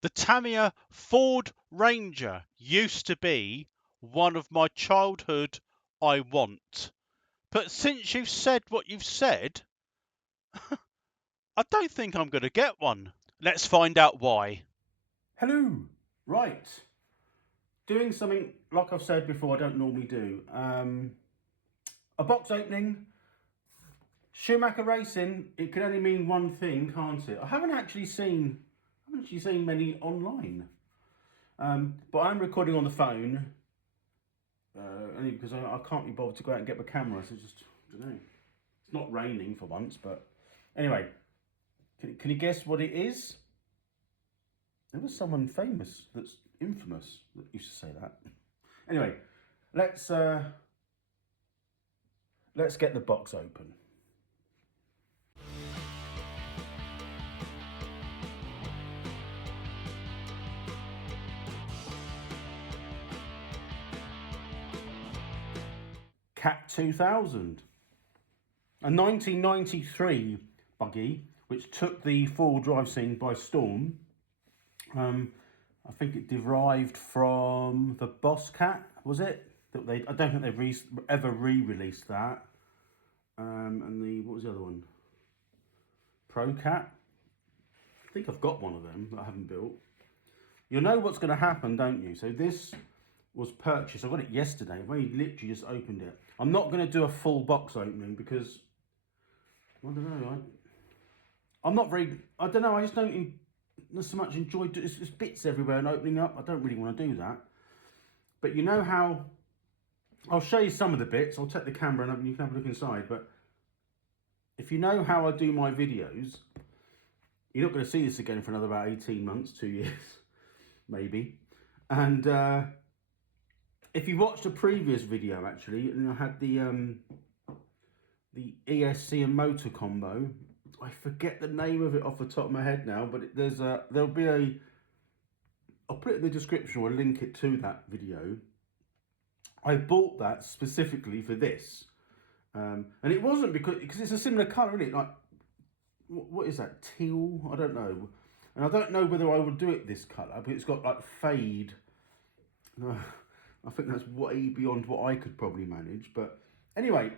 The Tamiya Ford Ranger used to be one of my childhood I want. But since you've said what you've said, I don't think I'm going to get one. Let's find out why. Hello. Right. Doing something like I've said before I don't normally do. A box opening. Schumacher racing. It can only mean one thing, can't it? I haven't actually seen many online. But I'm recording on the phone. Only because I can't be bothered to go out and get my camera. So just I don't know. It's not raining for once, but anyway. Can you guess what it is? There was someone famous that's infamous that used to say that. Anyway, let's get the box open. CAT 2000, a 1993 buggy which took the four-wheel drive scene by storm. I think it derived from the Boss CAT, was it? I don't think they've ever re-released that. And what was the other one? Pro CAT. I think I've got one of them that I haven't built. You'll know what's going to happen, don't you? So this was purchased. I got it yesterday. I've only literally just opened it. I'm not going to do a full box opening because I don't know. I'm not very. I don't know. I just don't so much enjoy. There's bits everywhere and opening up. I don't really want to do that. But you know how. I'll show you some of the bits. I'll take the camera and you can have a look inside. But if you know how I do my videos, you're not going to see this again for another about 18 months, 2 years, maybe. And if you watched a previous video, actually, and I had the ESC and motor combo. I forget the name of it off the top of my head now, but there'll be a. I'll put it in the description or link it to that video. I bought that specifically for this, and it wasn't because it's a similar colour, isn't it? Like, what is that? Teal? I don't know, and I don't know whether I would do it this colour, but it's got like fade. I think that's way beyond what I could probably manage. But anyway,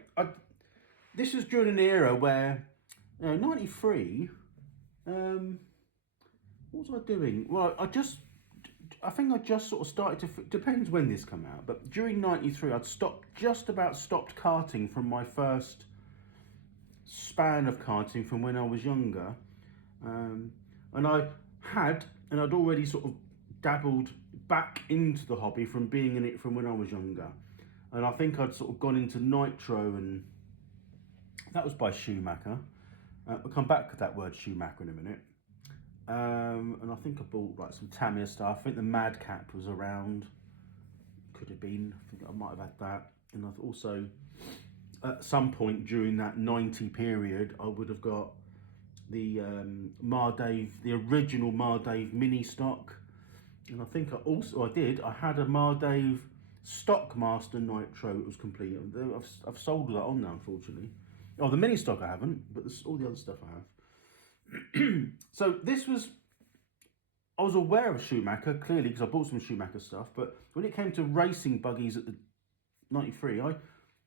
this was during an era where, 93. What was I doing? Well, I think I just sort of started to. Depends when this came out, but during '93, I'd just about stopped karting from my first span of karting from when I was younger, and I'd already sort of dabbled back into the hobby from being in it from when I was younger, and I think I'd sort of gone into Nitro, and that was by Schumacher. We'll come back to that word Schumacher in a minute. And I think I bought like some Tamiya stuff. I think the Mad Cap was around. Could have been. I think I might have had that. And I've also, at some point during that 90 period, I would have got the Mardave, the original Mardave mini stock. And I think I had a Mardave Stockmaster Nitro that was complete. I've sold that on now, unfortunately. Oh, the mini stock I haven't, but all the other stuff I have. So I was aware of Schumacher, clearly, because I bought some Schumacher stuff, but when it came to racing buggies at the 93,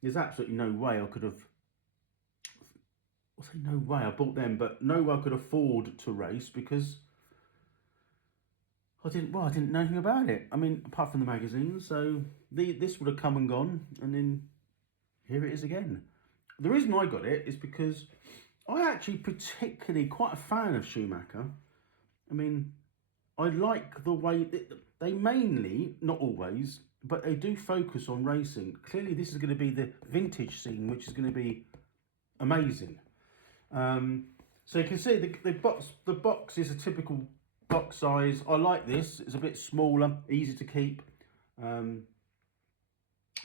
there's absolutely no way I could have, I'll say no way I bought them, but no way I could afford to race because I didn't know anything about it. I mean, apart from the magazines, so this would have come and gone, and then here it is again. The reason I got it is because I actually particularly quite a fan of Schumacher. I mean, I like the way they mainly, not always, but they do focus on racing. Clearly, this is going to be the vintage scene, which is going to be amazing. So you can see the box is a typical box size. I like this. It's a bit smaller, easy to keep.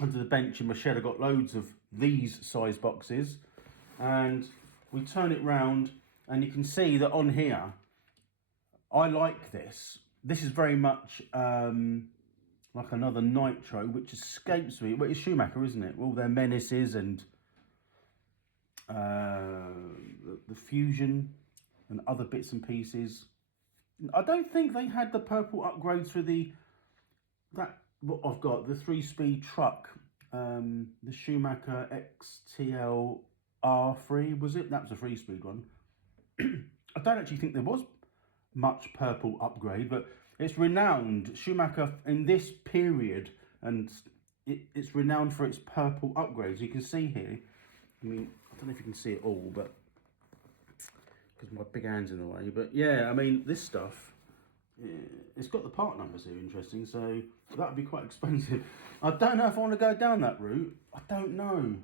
Under the bench in my shed, I've got loads of these size boxes, and we turn it round and you can see that on here, I like this. This is very much like another Nitro, which escapes me. Well, it's Schumacher, isn't it? All their menaces and the Fusion and other bits and pieces. I don't think they had the purple upgrades for what I've got, the 3-speed truck, the Schumacher XTL R3, was it? That was a 3-speed one. I don't actually think there was much purple upgrade, but it's renowned, Schumacher in this period, and it's renowned for its purple upgrades. You can see here, I mean, I don't know if you can see it all, but because my big hand's in the way, but yeah, I mean, this stuff, it's got the part numbers here, interesting, so that would be quite expensive. I don't know if I want to go down that route. I don't know.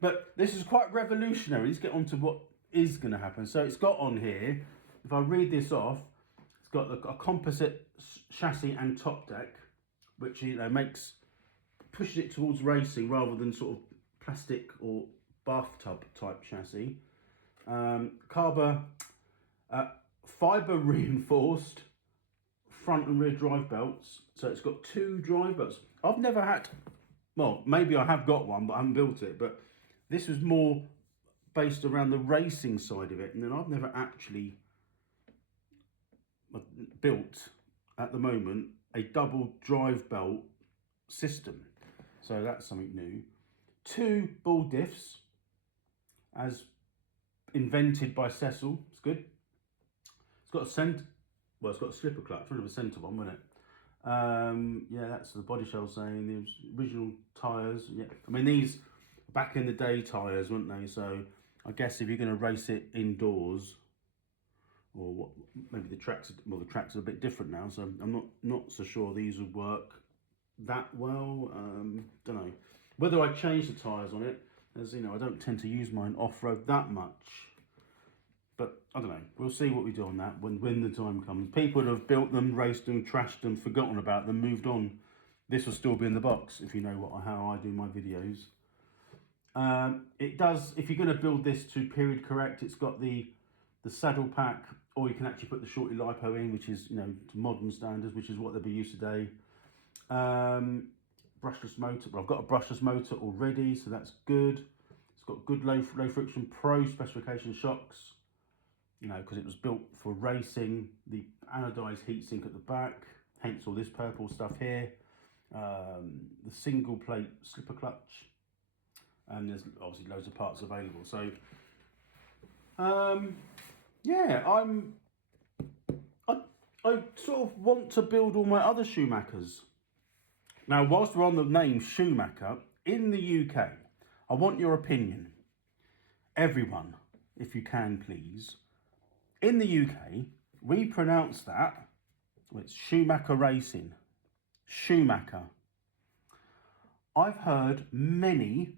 But this is quite revolutionary. Let's get on to what is going to happen. So it's got on here, if I read this off, it's got a composite chassis and top deck, which, you know, pushes it towards racing rather than sort of plastic or bathtub type chassis. Fibre reinforced front and rear drive belts. So it's got 2 drive belts. I've never had, well, maybe I have got one, but I haven't built it. But this was more based around the racing side of it. And then I've never actually built, at the moment, a double drive belt system. So that's something new. 2 ball diffs, as invented by Cecil. It's good. It's got it's got a slipper clutch, kind of a centre one, wasn't it? Yeah, that's the body shell saying the original tyres. Yeah, I mean, these back in the day tyres, weren't they? So I guess if you're going to race it indoors, or what, maybe the tracks are a bit different now. So I'm not so sure these would work that well. Don't know whether I change the tyres on it, as you know, I don't tend to use mine off-road that much. But I don't know. We'll see what we do on that when the time comes. People that have built them, raced them, trashed them, forgotten about them, moved on. This will still be in the box if you know how I do my videos. It does. If you're going to build this to period correct, it's got the saddle pack, or you can actually put the shorty lipo in, which is, you know, to modern standards, which is what they'll be used today. Brushless motor. Well, I've got a brushless motor already, so that's good. It's got good low friction pro specification shocks. You know, because it was built for racing. The anodized heatsink at the back, hence all this purple stuff here. The single plate slipper clutch, and there's obviously loads of parts available. So, yeah, I sort of want to build all my other Schumachers. Now, whilst we're on the name Schumacher, in the UK, I want your opinion. Everyone, if you can, please. In the UK, we pronounce that, well, it's Schumacher Racing. Schumacher. I've heard many,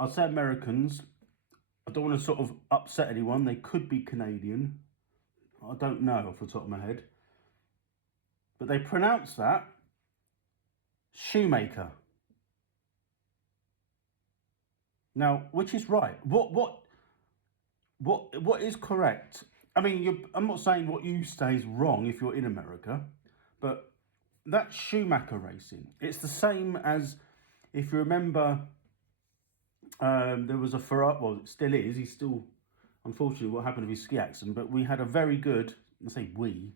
I'd say Americans, I don't want to sort of upset anyone, they could be Canadian, I don't know off the top of my head, but they pronounce that Shoemaker. Now, which is right? What is correct? I mean, I'm not saying what you say is wrong if you're in America, but that's Schumacher Racing. It's the same as, if you remember, there was a Ferrari, well, it still is, he's still, unfortunately, what happened to his ski accident, but we had a very good, I say we,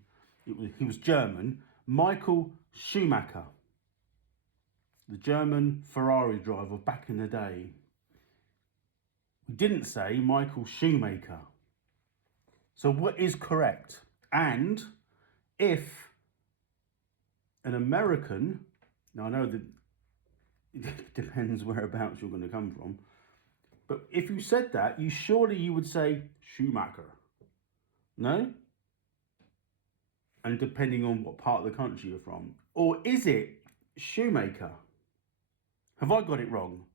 he was German, Michael Schumacher, the German Ferrari driver back in the day. We didn't say Michael Shoemaker. So what is correct? And if an American, now I know that it depends whereabouts you're going to come from, but if you said that, you would say Schumacher. No? And depending on what part of the country you're from. Or is it Shoemaker? Have I got it wrong?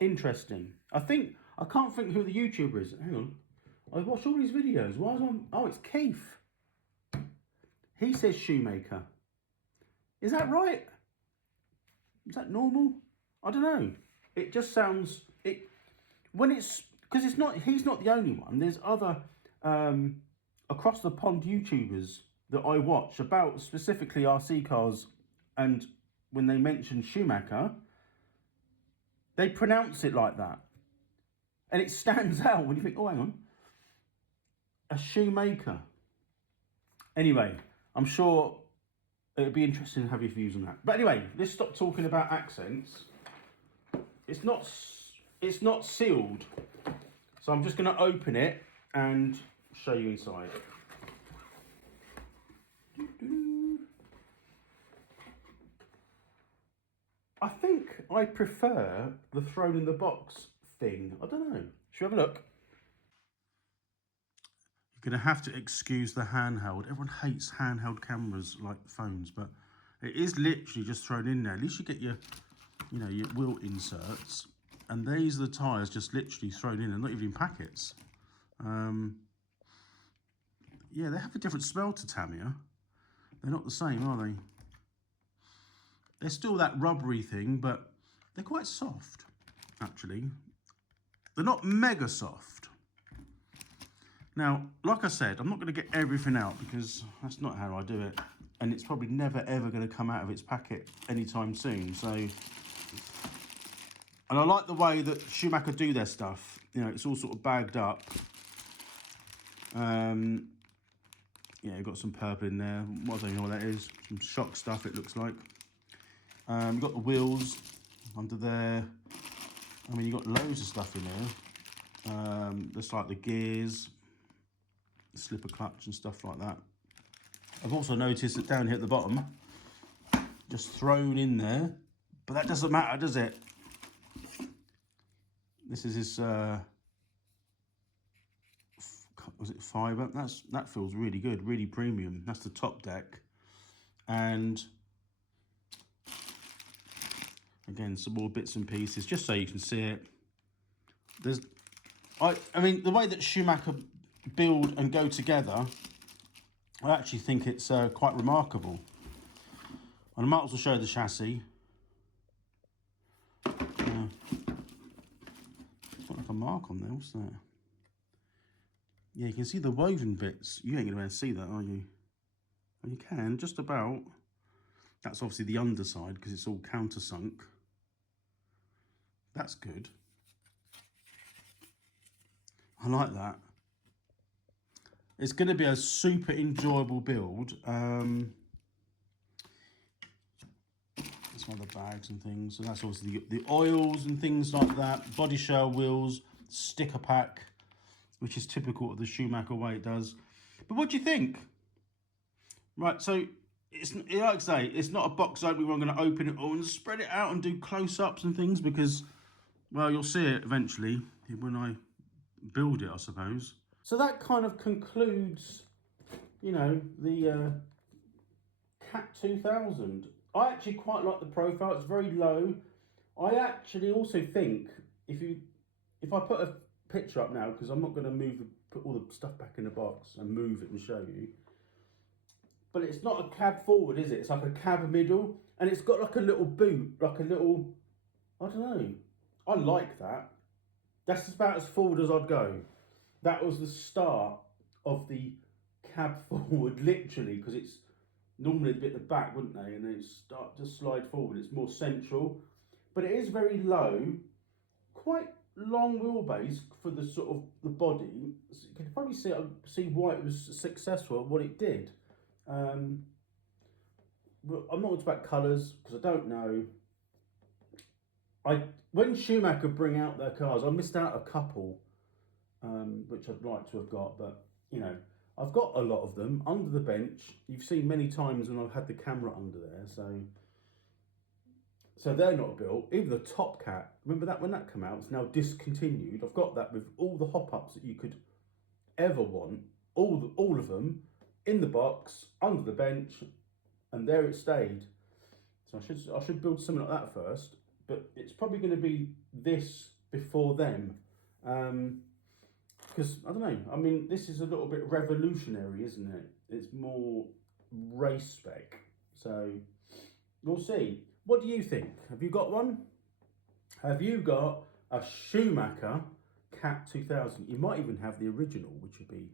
Interesting. I can't think who the YouTuber is. Hang on. I watched all these videos. Why is on? Oh, it's Keith. He says Shoemaker. Is that right? Is that normal? I don't know. It just sounds because it's not. He's not the only one. There's other across the pond YouTubers that I watch about specifically RC cars, and when they mention Schumacher, they pronounce it like that. And it stands out when you think, oh, hang on, a Shoemaker. Anyway, I'm sure it'd be interesting to have your views on that. But anyway, let's stop talking about accents. It's not sealed, so I'm just going to open it and show you inside. I think I prefer the thrown in the box thing. I don't know. Should we have a look? You're going to have to excuse the handheld. Everyone hates handheld cameras like phones, but it is literally just thrown in there. At least you get your, you know, your wheel inserts. And these are the tyres just literally thrown in and not even in packets. Yeah, they have a different smell to Tamiya. They're not the same, are they? They're still that rubbery thing, but they're quite soft, actually. They're not mega soft. Now, like I said, I'm not going to get everything out because that's not how I do it. And it's probably never, ever going to come out of its packet anytime soon. So, and I like the way that Schumacher do their stuff. You know, it's all sort of bagged up. Yeah, you've got some purple in there. I don't even know what that is. Some shock stuff, it looks like. You've got the wheels under there. I mean, you've got loads of stuff in there. Just like the gears, the slipper clutch and stuff like that. I've also noticed that down here at the bottom, just thrown in there, but that doesn't matter, does it? This is his, was it fibre? That feels really good, really premium. That's the top deck. And again, some more bits and pieces, just so you can see it. I mean, the way that Schumacher build and go together, I actually think it's quite remarkable. And I might as well show the chassis. It's got like a mark on there, what's that? Yeah, you can see the woven bits. You ain't going to be able to see that, are you? Well, you can, just about. That's obviously the underside because it's all countersunk. That's good. I like that. It's going to be a super enjoyable build. Some other bags and things. So that's obviously the oils and things like that. Body shell wheels, sticker pack, which is typical of the Schumacher way it does. But what do you think? Right, so it's like I say, it's not a box opening where I'm going to open it all and spread it out and do close-ups and things because, well, you'll see it eventually when I build it, I suppose. So that kind of concludes, you know, the CAT 2000. I actually quite like the profile. It's very low. I actually also think if I put a picture up now, because I'm not going to put all the stuff back in the box and move it and show you. But it's not a cab forward, is it? It's like a cab middle, and it's got like a little boot, like a little, I don't know. I like that. That's about as forward as I'd go. That was the start of the cab forward, literally, because it's normally a bit at the back, wouldn't they? And then it start to slide forward. It's more central, but it is very low, quite long wheelbase for the sort of the body. So you can probably see why it was successful at what it did. But I'm not talking about colours because I don't know. When Schumacher bring out their cars, I missed out a couple, which I'd like to have got, but you know, I've got a lot of them under the bench. You've seen many times when I've had the camera under there, so they're not built. Even the Top Cat, remember that when that came out? It's now discontinued. I've got that with all the hop-ups that you could ever want, all of them in the box under the bench, and there it stayed. So I should build something like that first, but it's probably going to be this before them. Because, I don't know, I mean, this is a little bit revolutionary, isn't it? It's more race spec. So, we'll see. What do you think? Have you got one? Have you got a Schumacher CAT 2000? You might even have the original, which would be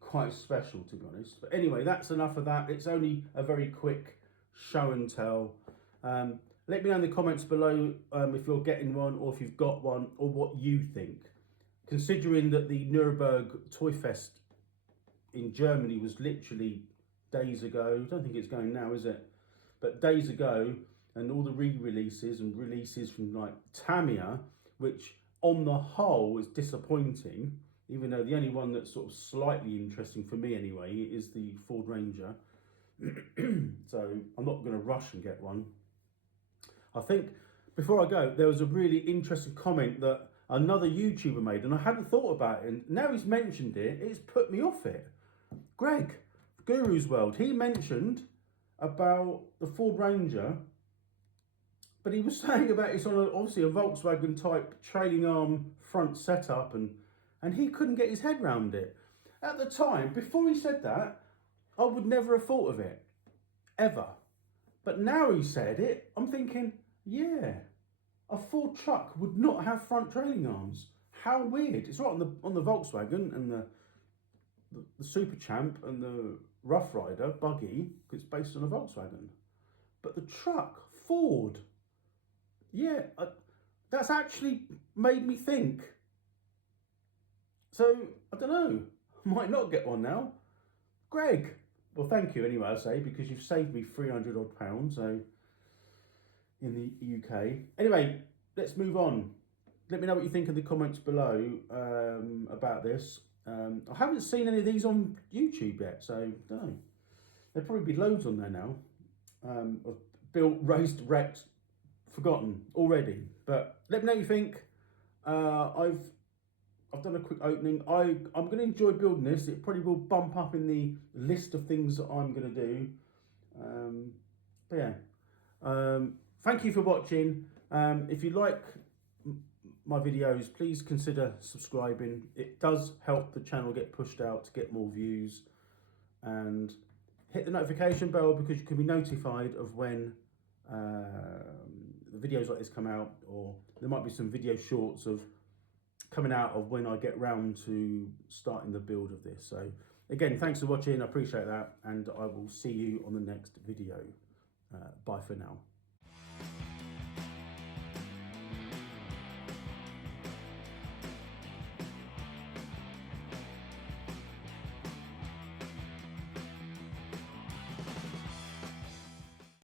quite special, to be honest. But anyway, that's enough of that. It's only a very quick show and tell. Let me know in the comments below if you're getting one or if you've got one or what you think. considering that the Nuremberg Toy Fest in Germany was literally days ago. I don't think it's going now, is it? But days ago, and all the re-releases and releases from like Tamiya, which on the whole is disappointing, even though the only one that's sort of slightly interesting for me anyway is the Ford Ranger. So I'm not going to rush and get one. I think before I go, there was a really interesting comment that another YouTuber made, and I hadn't thought about it, and now he's mentioned it, it's put me off it. Greg, Guru's World, he mentioned about the Ford Ranger, but he was saying about it's on obviously a Volkswagen type trailing arm front setup, and he couldn't get his head round it. At the time, before he said that, I would never have thought of it, ever. But now he said it, I'm thinking, yeah, a Ford truck would not have front trailing arms. How weird. It's right on the Volkswagen and the Super Champ and the Rough Rider buggy, because it's based on a Volkswagen. But the truck, Ford, yeah, that's actually made me think. So, I don't know, I might not get one now. Greg, well, thank you anyway, I say, because you've saved me 300 odd pounds, so in the UK. Anyway, let's move on. Let me know what you think in the comments below about this. I haven't seen any of these on YouTube yet, so I don't know. There'll probably be loads on there now. Built, raced, wrecked, forgotten already. But let me know what you think. I've done a quick opening. I'm going to enjoy building this. It probably will bump up in the list of things that I'm going to do. But yeah. Thank you for watching. If you like my videos, please consider subscribing. It does help the channel get pushed out to get more views, and hit the notification bell because you can be notified of when the videos like this come out, or there might be some video shorts of coming out of when I get round to starting the build of this. So again, thanks for watching, I appreciate that, and I will see you on the next video. Bye for now.